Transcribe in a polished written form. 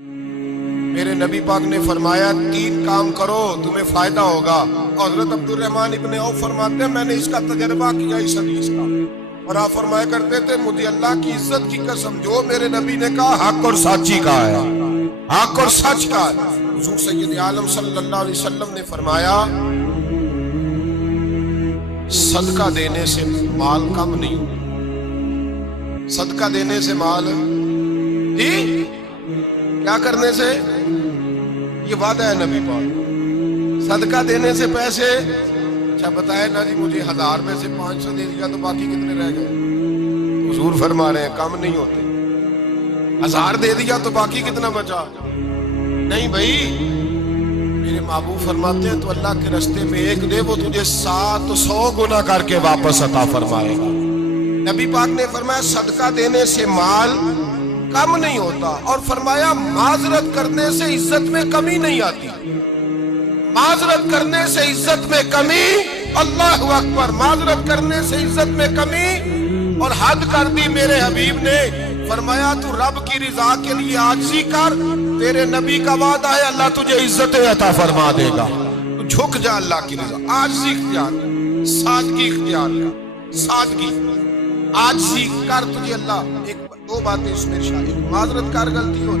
میرے نبی پاک نے فرمایا 3 کام کرو تمہیں فائدہ ہوگا. حضرت عبدالرحمن ابن عوف فرماتے ہیں میں نے اس کا تجربہ کیا اس حدیث کا, اور آپ فرمایا کرتے تھے مجھے اللہ کی عزت کی قسم جو میرے نبی نے کہا حق اور سچ ہی کہا ہے, حق اور سچ کہا ہے. حضور سید عالم صلی اللہ علیہ وسلم نے فرمایا صدقہ دینے سے مال کم نہیں ہوتا, صدقہ دینے سے مال جی کیا کرنے سے, یہ وعدہ ہے نبی پاک, صدقہ دینے سے پیسے. اچھا بتائے نا جی مجھے 1000 میں سے 500 دے دیا تو باقی کتنے رہ گئے؟ حضور فرما رہے ہیں کم نہیں ہوتے. 1000 دے دیا تو باقی کتنا بچا؟ نہیں بھائی, میرے محبوب فرماتے ہیں تو اللہ کے راستے میں ایک دے وہ تجھے 700 گنا کر کے واپس عطا فرمائے گا. نبی پاک نے فرمایا صدقہ دینے سے مال کم نہیں ہوتا, اور فرمایا معذرت کرنے سے عزت میں کمی نہیں آتی. معذرت کرنے سے عزت میں کمی, اللہ اکبر, معذرت کرنے سے عزت میں کمی. اور حد کر دی میرے حبیب نے, فرمایا تو رب کی رضا کے لیے عاجزی کر, تیرے نبی کا وعدہ ہے اللہ تجھے عزت عطا فرما دے گا. تو جھک جا اللہ کی رضا, عاجزی اختیار کر, سادگی اختیار کر, سادگی عاجزی کر, تجھے اللہ 2 باتیں اس میں ارشاد, معذرت کر غلطی ہو